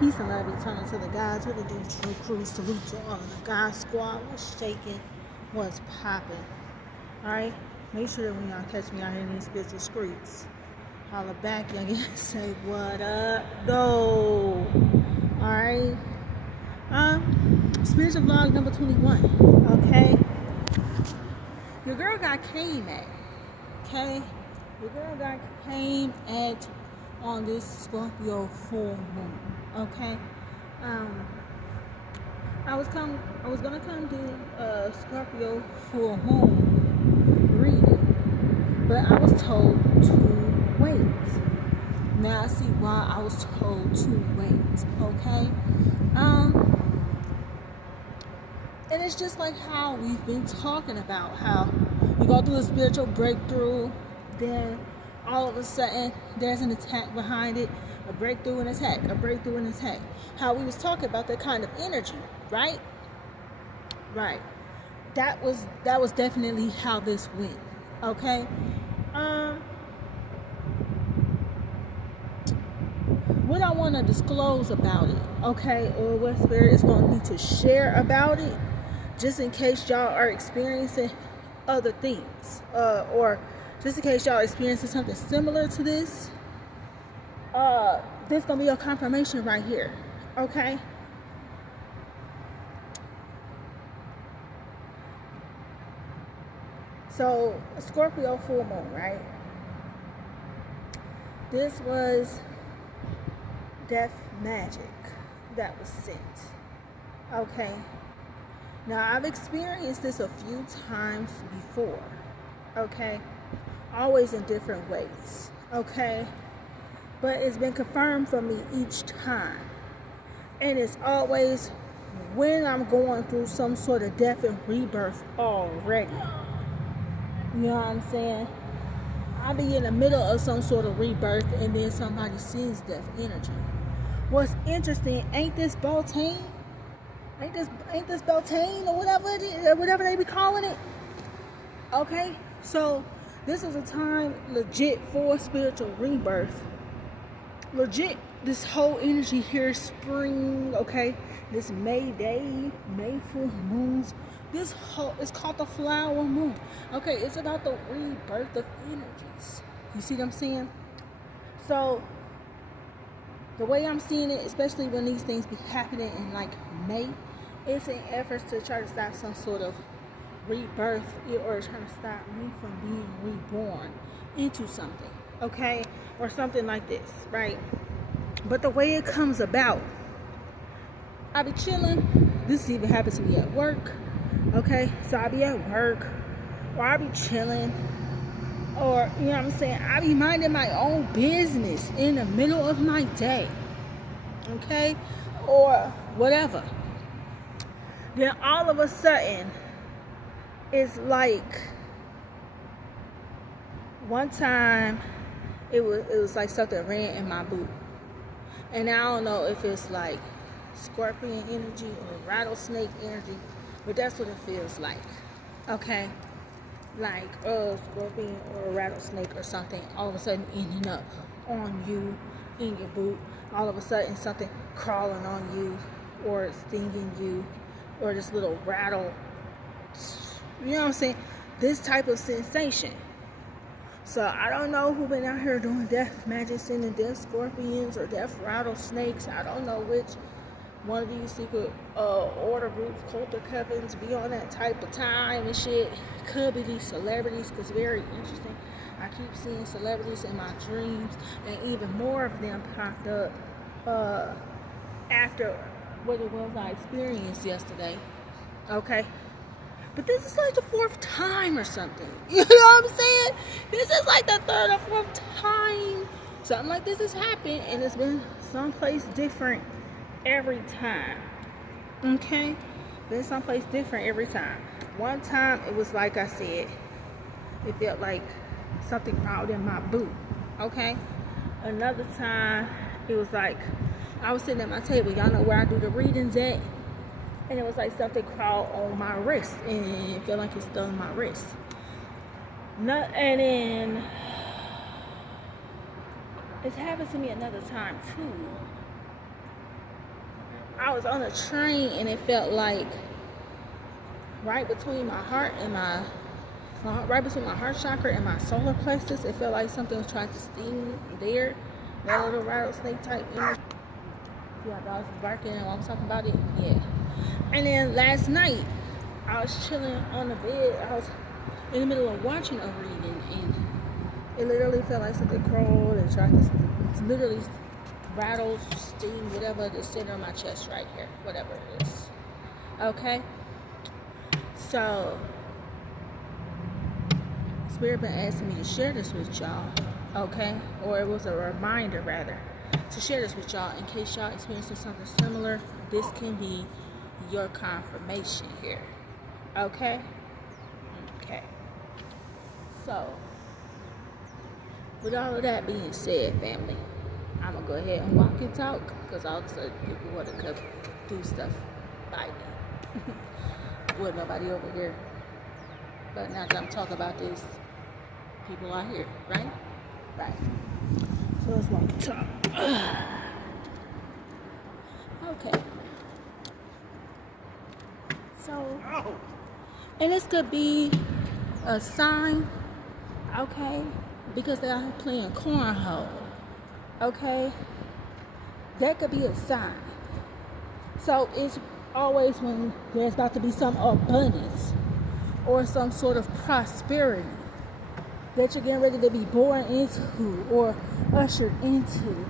Peace and love eternal to the guys with the do true crews. Salute to all of the guys squad. What's shaking? What's popping? Alright? Make sure that when y'all catch me out here in these spiritual streets, holla back, y'all can say what up though. Alright? Spiritual vlog number 21. Okay? Your girl got came at. Okay? Your girl got came at on this Scorpio full moon. Okay, I was gonna come do a Scorpio full moon reading, but I was told to wait. Now I see why I was told to wait. Okay, and it's just like how we've been talking about how you go through a spiritual breakthrough, then all of a sudden there's an attack behind it, a breakthrough and attack, a breakthrough and attack. How we was talking about that kind of energy, right? Right. That was definitely how this went. Okay. What I want to disclose about it, okay, or what Spirit is going to need to share about it, just in case y'all are experiencing other things, or just in case y'all experiencing something similar to this, this gonna be your confirmation right here. Okay. So Scorpio full moon, right? This was death magic that was sent. Okay. Now I've experienced this a few times before. Okay. Always in different ways. Okay. But it's been confirmed for me each time. And it's always when I'm going through some sort of death and rebirth already. You know what I'm saying? I'll be in the middle of some sort of rebirth and then somebody sees death energy. What's interesting, ain't this Beltane? Ain't this Beltane or whatever it is, or whatever they be calling it? Okay? So this is a time legit for spiritual rebirth. Legit, this whole energy here, spring, okay, this May day, May full moons, this whole, it's called the flower moon, okay, it's about the rebirth of energies. You see what I'm saying? So the way I'm seeing it, especially when these things be happening in like May, it's an effort to try to stop some sort of rebirth, or trying to stop me from being reborn into something, okay, or something like this, right? But the way it comes about, I be chilling. This even happens to me at work, okay? So I be at work, or I be chilling, or you know what I'm saying, I be minding my own business in the middle of my day, okay, or whatever. Then all of a sudden, it's like one time it was like something ran in my boot, and I don't know if it's like scorpion energy or rattlesnake energy, but that's what it feels like. Okay, like a scorpion or a rattlesnake or something all of a sudden ending up on you in your boot. All of a sudden something crawling on you or stinging you, or this little rattle. You know what I'm saying? This type of sensation. So I don't know who been out here doing death magic, sending death scorpions or death rattlesnakes. I don't know which one of these secret order groups, cult of covens, be on that type of time and shit. Could be these celebrities, because very interesting. I keep seeing celebrities in my dreams, and even more of them popped up after what it was I experienced yesterday. Okay. But this is like the fourth time or something. You know what I'm saying? This is like the third or fourth time something like this has happened, and it's been someplace different every time. Okay? Been someplace different every time. One time it was like I said, it felt like something crawled in my boot. Okay? Another time it was like I was sitting at my table. Y'all know where I do the readings at? And it was like something crawled on my wrist, and it felt like it stung my wrist. And then it's happened to me another time too. I was on a train and it felt like right between my heart and right between my heart chakra and my solar plexus, it felt like something was trying to sting me there. That little rattlesnake type energy. Yeah, dogs was barking and I was talking about it. Yeah. And then last night, I was chilling on the bed. I was in the middle of watching a reading, and it literally felt like something crawled and tried to literally rattle, sting, whatever, the center of my chest right here, whatever it is. Okay? So, Spirit been asking me to share this with y'all, okay? Or it was a reminder, rather, to share this with y'all in case y'all experiencing something similar. This can be your confirmation here, okay? Okay. So, with all of that being said, family, I'm going to go ahead and walk and talk because all of a sudden people want to come do stuff by me. With nobody over here. But now that I'm talking about this, people are here, right? Right. So let's walk and talk. Okay. So, and this could be a sign, okay? Because they're out playing cornhole, okay? That could be a sign. So it's always when there's about to be some abundance or some sort of prosperity that you're getting ready to be born into or ushered into,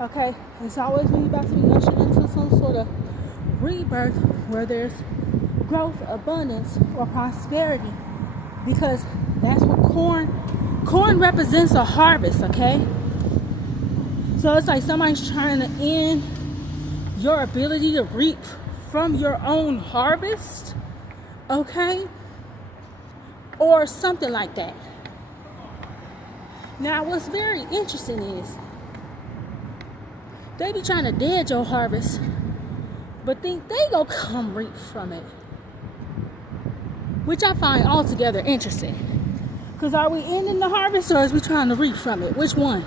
okay? It's always when you're about to be ushered into some sort of rebirth where there's growth, abundance, or prosperity, because that's what corn represents a harvest, okay? So it's like somebody's trying to end your ability to reap from your own harvest, okay? Or something like that. Now, what's very interesting is they be trying to dead your harvest, but think they gonna come reap from it, which I find altogether interesting. Because are we ending the harvest or is we trying to reap from it? Which one?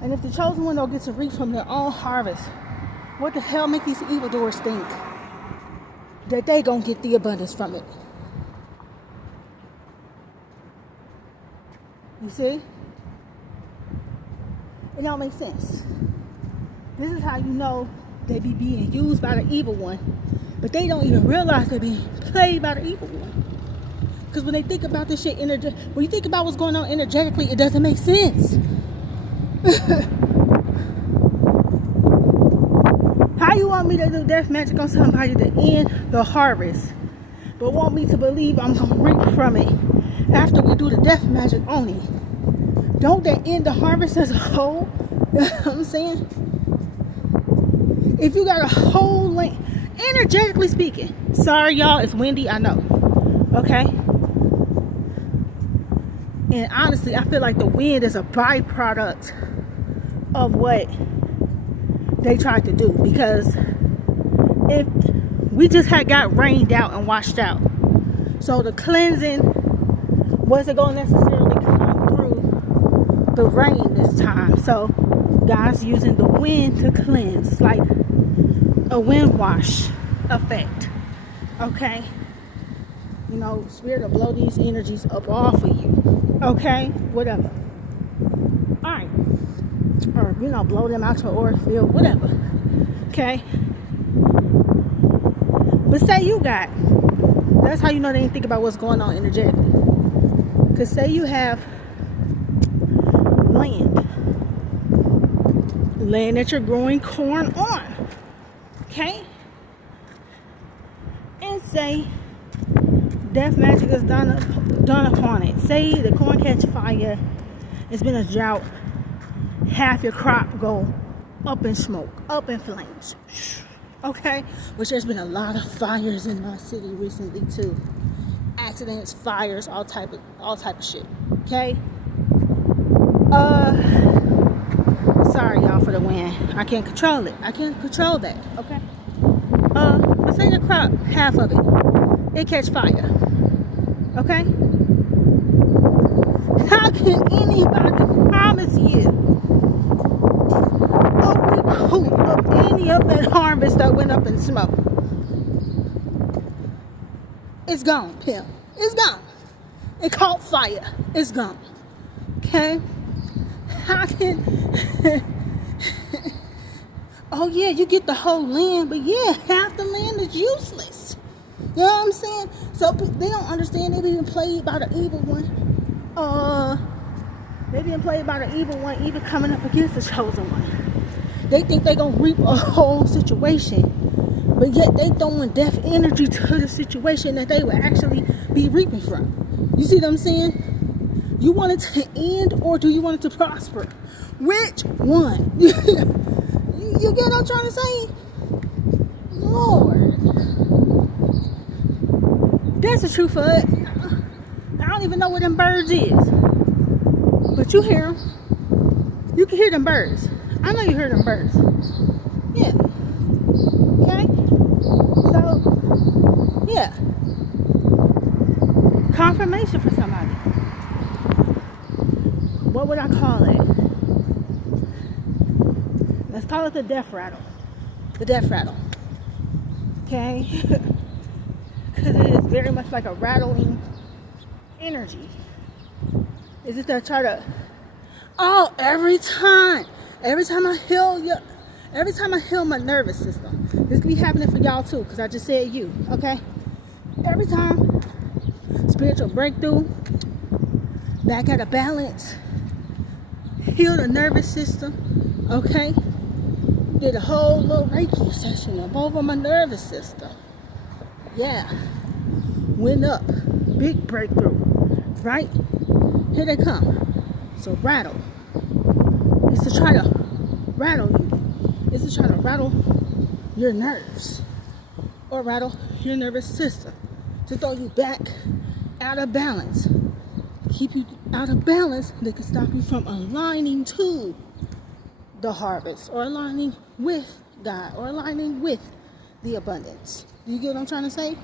And if the chosen one don't get to reap from their own harvest, what the hell make these evildoers think that they gonna get the abundance from it? You see? It don't make sense. This is how you know they be being used by the evil one, but they don't even realize they're being played by the evil one. Because when they think about this shit, when you think about what's going on energetically, it doesn't make sense. How you want me to do death magic on somebody to end the harvest, but want me to believe I'm gonna reap from it after we do the death magic on it? Don't that end the harvest as a whole? You know what I'm saying? If you got a whole length, energetically speaking, sorry y'all, it's windy, I know, okay? And honestly, I feel like the wind is a byproduct of what they tried to do, because if we just had got rained out and washed out, so the cleansing wasn't going to necessarily come through the rain this time. So God's using the wind to cleanse. It's like a wind wash effect, okay? You know, Spirit will blow these energies up off of you, okay? Whatever. All right. Or, you know, blow them out your aura field, whatever, okay? But say you got, that's how you know they didn't think about what's going on energetically. Because say you have land that you're growing corn on, okay? And say death magic is done upon it. Say the corn catch fire, it's been a drought, half your crop go up in smoke, up in flames, okay? Which there's been a lot of fires in my city recently too. Accidents, fires, all type of shit, okay? Sorry y'all for the wind. I can't control it. I can't control that, okay? But say the crop, half of it catch fire, okay? How can anybody promise you harvest that went up in smoke. It's gone, pimp. It's gone. It caught fire. It's gone. Okay? How can... oh, yeah, you get the whole land, but yeah, half the land is useless. You know what I'm saying? So they don't understand. They being played by the evil one. They being played by the evil one, even coming up against the chosen one. They think they're going to reap a whole situation, but yet they throwing death energy to the situation that they would actually be reaping from. You see what I'm saying? You want it to end, or do you want it to prosper? Which one? You get what I'm trying to say? Lord. That's the truth of it. I don't even know what them birds is. But you hear them. You can hear them birds. I know you hear them birds. Yeah. Okay? So, yeah. Confirmation for somebody. What would I call it? Let's call it the death rattle. The death rattle. Okay? Because it is very much like a rattling energy. Is it that try to... Oh, every time I heal my nervous system. This be happening for y'all too, because I just said you, okay? Every time, spiritual breakthrough, back out of balance, heal the nervous system, okay? Did a whole little Reiki session up over my nervous system. Yeah. Went up. Big breakthrough. Right? Here they come. So rattle. It's to try to rattle you. It's to try to rattle your nerves. Or rattle your nervous system. To throw you back out of balance. Keep you out of balance. They can stop you from aligning to the harvest. Or aligning with God. Or aligning with the abundance. Do you get what I'm trying to say?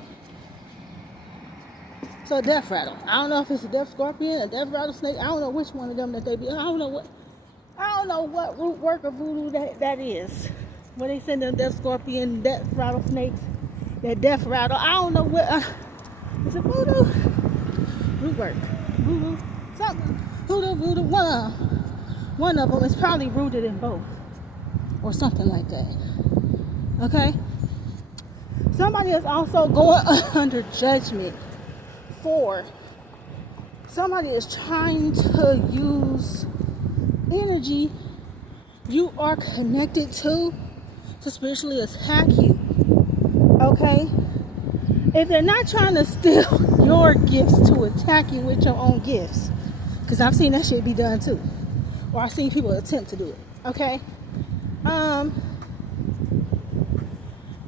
So a death rattle. I don't know if it's a death scorpion, a death rattlesnake. I don't know which one of them that they be. I don't know what root work of voodoo that is. When they send them death scorpion, death rattlesnakes, that death rattle. I don't know what. Is it voodoo? Root work. Voodoo. Something. Voodoo. One of them is probably rooted in both. Or something like that. Okay? Somebody is also going under judgment. For somebody is trying to use energy you are connected to spiritually attack you. Okay? If they're not trying to steal your gifts to attack you with your own gifts, because I've seen that shit be done too, or I've seen people attempt to do it. Okay?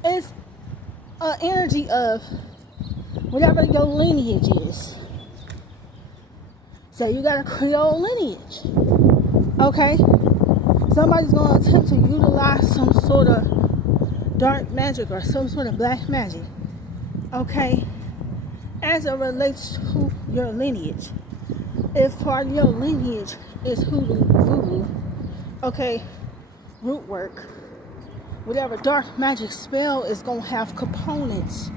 It's an energy of whatever your lineage is. So you got a Creole lineage. Okay? Somebody's going to attempt to utilize some sort of dark magic or some sort of black magic. Okay? As it relates to your lineage. If part of your lineage is voodoo, okay, root work, whatever dark magic spell is going to have components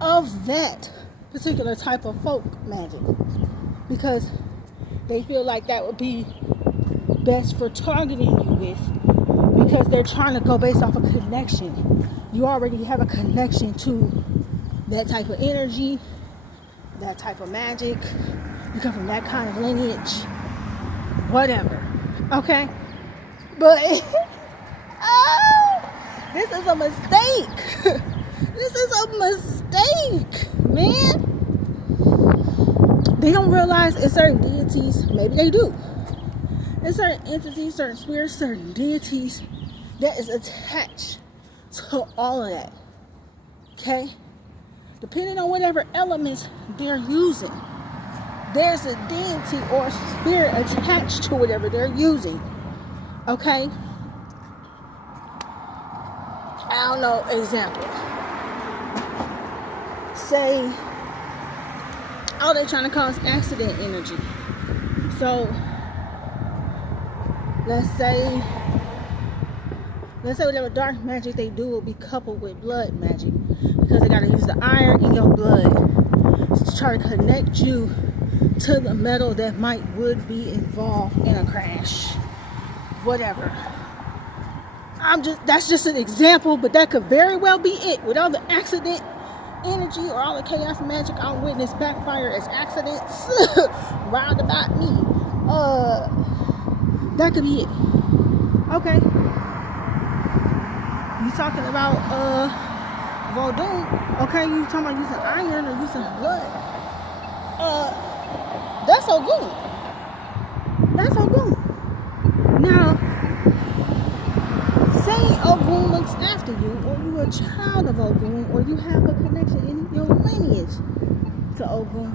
of that particular type of folk magic, because they feel like that would be best for targeting you with, because they're trying to go based off a connection. You already have a connection to that type of energy, that type of magic. You come from that kind of lineage, whatever. Okay? But this is a mistake. This is a mistake, man. They don't realize it's certain deities, maybe they do. There's certain entities, certain spirits, certain deities that is attached to all of that. Okay? Depending on whatever elements they're using, there's a deity or spirit attached to whatever they're using. Okay? I don't know, example. Say, they're trying to cause accident energy. So, let's say Let's say whatever dark magic they do will be coupled with blood magic, because they gotta use the iron in your blood to try to connect you to the metal that would be involved in a crash. Whatever. That's just an example, but that could very well be it. With all the accident energy or all the chaos magic I witnessed backfire as accidents round about me. That could be it. Okay. You talking about Vodun? Okay, you talking about using iron or using blood? That's Ogun. That's Ogun. Now, say Ogun looks after you, or you're a child of Ogun, or you have a connection in your lineage to Ogun.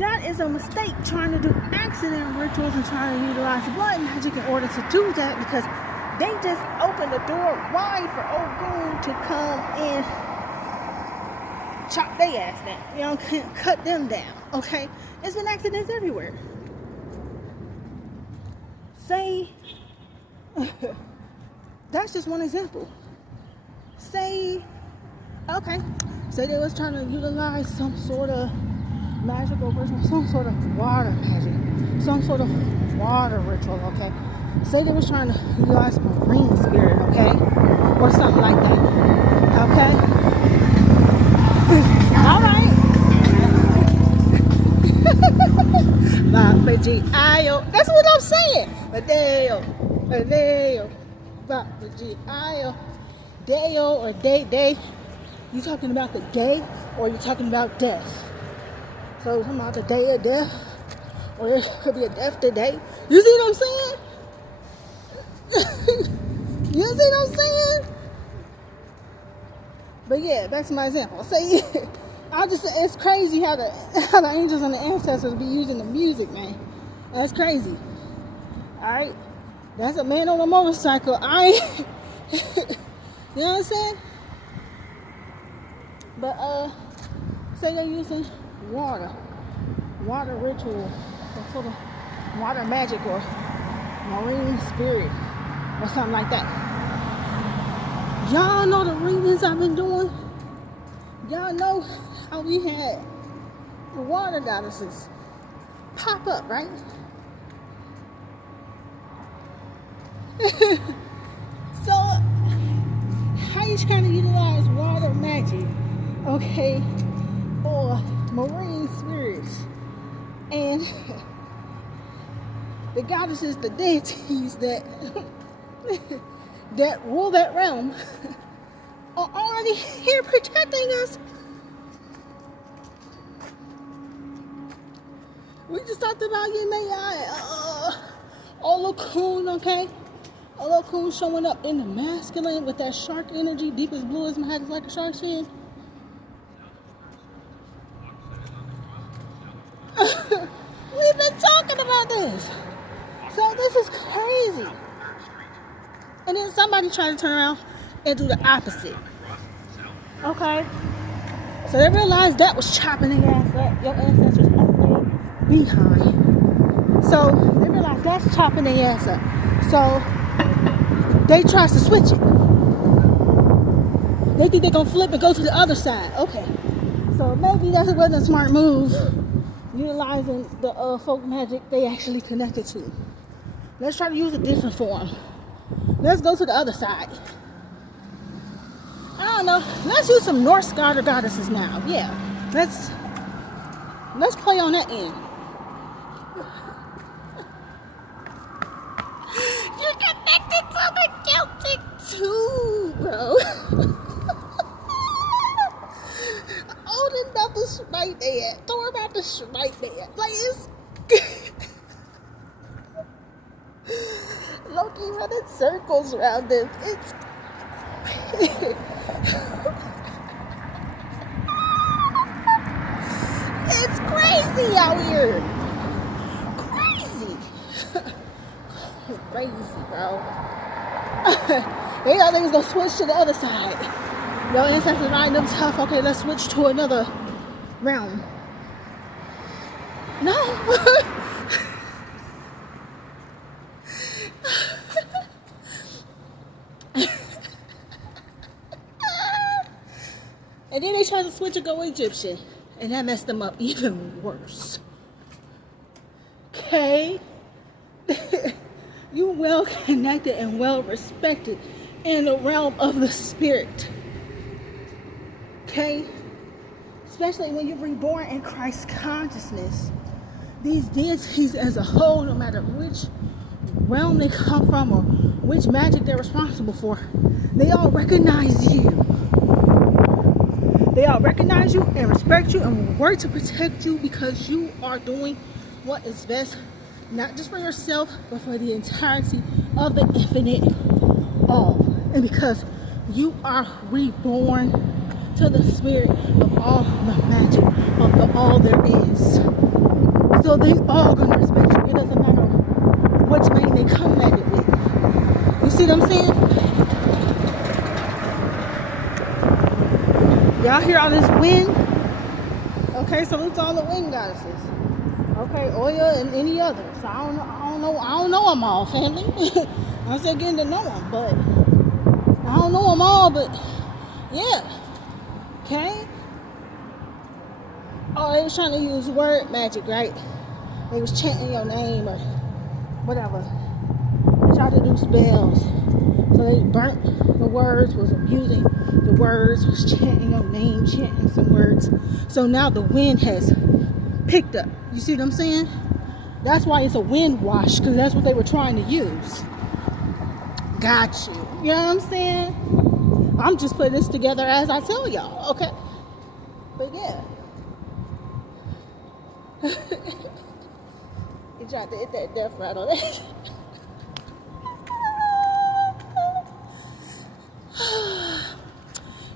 That is a mistake, trying to do accident rituals and trying to utilize blood magic in order to do that, because they just opened the door wide for Ogun to come and chop their ass down. You know, cut them down. Okay? It's been accidents everywhere. Say, that's just one example. Say they was trying to utilize some sort of magical ritual, some sort of water magic, some sort of water ritual, okay? Say they was trying to utilize a marine spirit, okay? Or something like that, okay? All right. That's what I'm saying. Deo or day. You talking about the day, or you talking about death? So you're talking about the day of death, or there could be a death today. You see what I'm saying? You see what I'm saying? But yeah, back to my example. Say, it's crazy how the angels and the ancestors be using the music, man. That's crazy. All right, that's a man on a motorcycle. You know what I'm saying? But say they're using water ritual, some sort of water magic or marine spirit or something like that. Y'all know the readings I've been doing. Y'all know how we had the water goddesses pop up, right? So how you trying to utilize water magic, okay, or marine spirits, and the goddesses, the deities that that rule that realm are already here protecting us? We just talked about Olokun, okay? Olokun showing up in the masculine with that shark energy, deep as blue as my head is like a shark's fin. We've been talking about this. So this is crazy. And then somebody tried to turn around and do the opposite. Okay? So they realized that was chopping their ass up. Your ancestors only behind. So they realized that's chopping their ass up. So they try to switch it. They think they're going to flip and go to the other side. Okay. So maybe that wasn't a smart move, utilizing the folk magic they actually connected to. Let's try to use a different form. Let's go to the other side. I don't know. Let's use some Norse god or goddesses now. Yeah. Let's play on that end. You're connected to the Celtic too, bro. Odin about to smite their ass. Thor about to smite their ass. Like, it's Loki running circles around them. It's it's crazy out here. Crazy. Crazy, bro. They thought they was gonna switch to the other side. Your ancestors riding them tough. Okay, let's switch to another realm. No. And then they tried to switch and go Egyptian. And that messed them up even worse. Okay? You well connected and well respected in the realm of the spirit. Okay? Especially when you're reborn in Christ consciousness. These deities as a whole, no matter which realm they come from or which magic they're responsible for, they all recognize you. They all recognize you and respect you and will work to protect you because you are doing what is best, not just for yourself, but for the entirety of the infinite all. And because you are reborn to the spirit of all the magic of the all there is. So they all gonna respect you. It doesn't matter which name they come at it with. You see what I'm saying? Y'all hear all this wind? Okay, salute to all the wind goddesses. Okay, Oya and any others. I don't know them all, family. I'm still getting to know them, but I don't know them all, but yeah. Okay? Oh, they was trying to use word magic, right? They was chanting your name or whatever. They tried to do spells. So they burnt the words, was abusing the words, was chanting your name, chanting some words. So now the wind has picked up. You see what I'm saying? That's why it's a wind wash, because that's what they were trying to use. Got you. You know what I'm saying? I'm just putting this together as I tell y'all, okay? But yeah. You tried to hit that death rattle.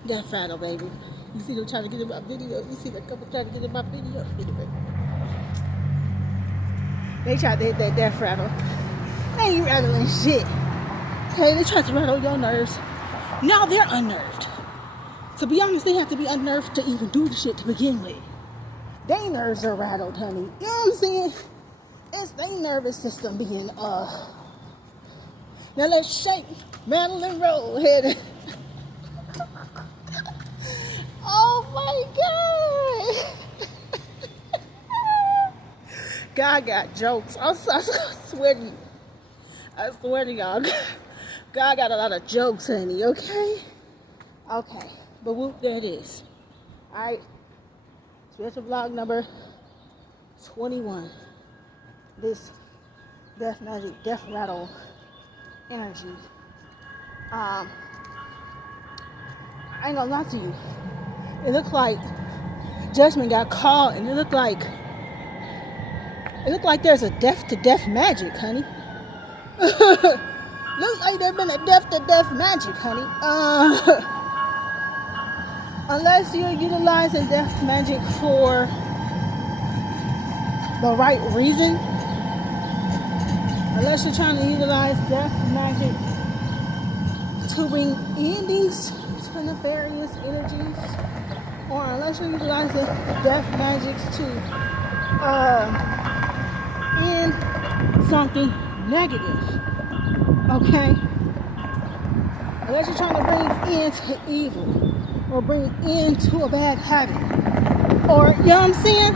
Death rattle, baby. You see them trying to get in my video. You see that couple trying to get in my video. They tried to hit that death rattle. They ain't rattling shit. Okay, they tried to rattle your nerves. Now they're unnerved. To be honest, they have to be unnerved to even do the shit to begin with. They nerves are rattled, honey. You know what I'm saying? It's their nervous system being, Now let's shake, rattle, and roll. Head. Oh my God. God got jokes. I swear to you. I swear to y'all. God got a lot of jokes, honey, okay? Okay. But whoop, there it is. Alright. Special vlog number 21. This death magic, death rattle energy. I ain't gonna lie to you. It looked like judgment got called, and it looked like there's a death to death magic, honey. Looks like there's been a death to death magic, honey. Unless you're utilizing death magic for the right reason. Unless you're trying to utilize death magic to bring endings to nefarious energies, or unless you're utilizing death magics to end something negative, okay? Unless you're trying to bring end to evil, or bring end to a bad habit, or, you know what I'm saying?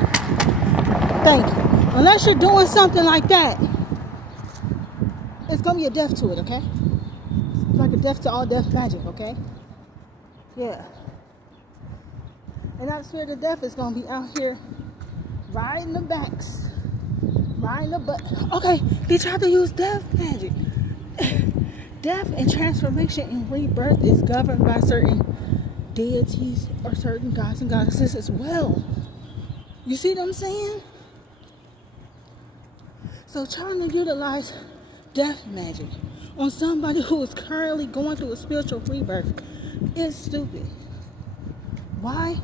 Thank you. Unless you're doing something like that, it's gonna be a death to it, okay? It's like a death to all death magic, okay? Yeah. And that spirit of death is gonna be out here riding the backs, riding the butt. Okay, they tried to use death magic. Death and transformation and rebirth is governed by certain deities or certain gods and goddesses as well. You see what I'm saying? So trying to utilize death magic on somebody who is currently going through a spiritual rebirth is stupid. Why?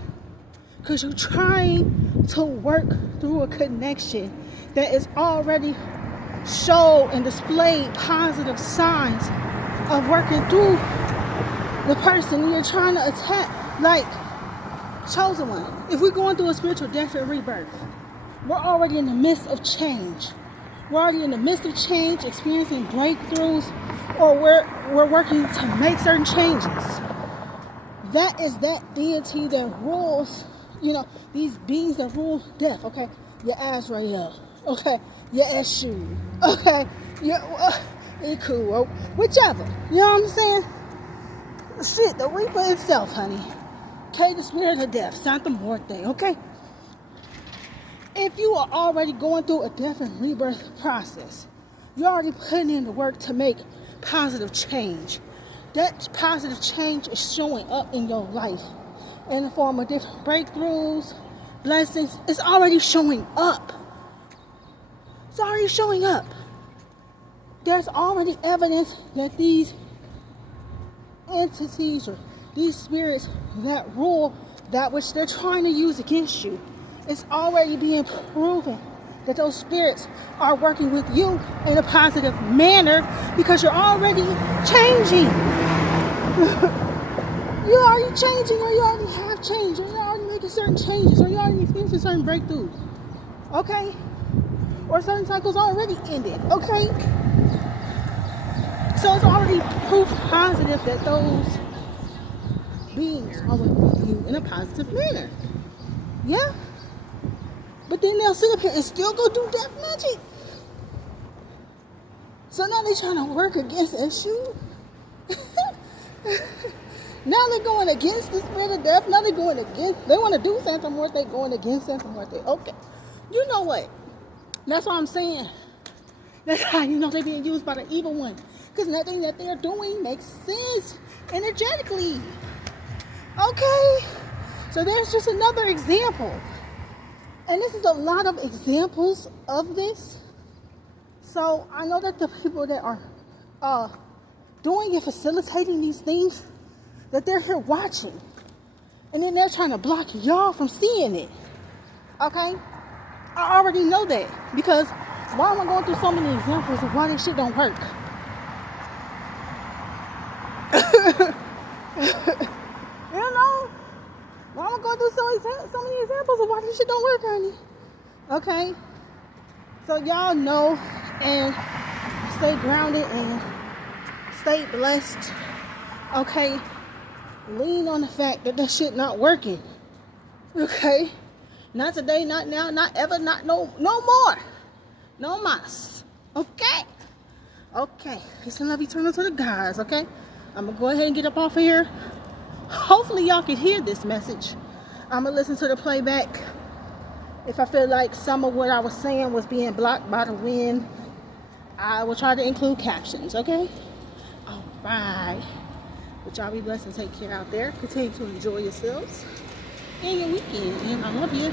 Because you're trying to work through a connection that is already showed and displayed positive signs of working through the person you're trying to attack. Like, chosen one, if we're going through a spiritual death and rebirth, we're already in the midst of change. We're already in the midst of change, experiencing breakthroughs, or we're working to make certain changes. That is that deity that rules, these beings that rule death, okay? Your Azrael, okay? Your Eshu, okay? Your Iku, whichever. You know what I'm saying? Shit, the Reaper itself, honey. Okay, the spirit of death, Santa Muerte, okay? If you are already going through a death and rebirth process, you're already putting in the work to make positive change. That positive change is showing up in your life in the form of different breakthroughs, blessings. It's already showing up. It's already showing up. There's already evidence that these entities or these spirits that rule that which they're trying to use against you, it's already being proven that those spirits are working with you in a positive manner because you're already changing. You're already changing, or you already have changed, or you're already making certain changes, or you're already experiencing certain breakthroughs. Okay? Or certain cycles already ended. Okay? So it's already proof positive that those beings are working with you in a positive manner. Yeah? But then they'll sit up here and still go do death magic. So now they're trying to work against Eshu. Now they're going against the spirit of death. Now they're going against, they want to do Santa Muerte, going against Santa Muerte. Okay. You know what? That's what I'm saying. That's how you know they're being used by the evil one. Because nothing that they're doing makes sense energetically. Okay? So there's just another example. And this is a lot of examples of this. So I know that the people that are doing and facilitating these things, that they're here watching. And then they're trying to block y'all from seeing it. Okay? I already know that. Because why am I going through so many examples of why this shit don't work? You know? Why am I going through so many examples of why this shit don't work, honey? Okay? So y'all know and stay grounded and stay blessed. Okay? Lean on the fact that that shit not working. Okay? Not today, not now, not ever, not no more. No mas. Okay? Okay. Peace and love eternal to the guys, okay? I'm going to go ahead and get up off of here. Hopefully y'all can hear this message. I'm going to listen to the playback. If I feel like some of what I was saying was being blocked by the wind, I will try to include captions, okay? All right. But y'all be blessed and take care out there. Continue to enjoy yourselves and your weekend. And I love you.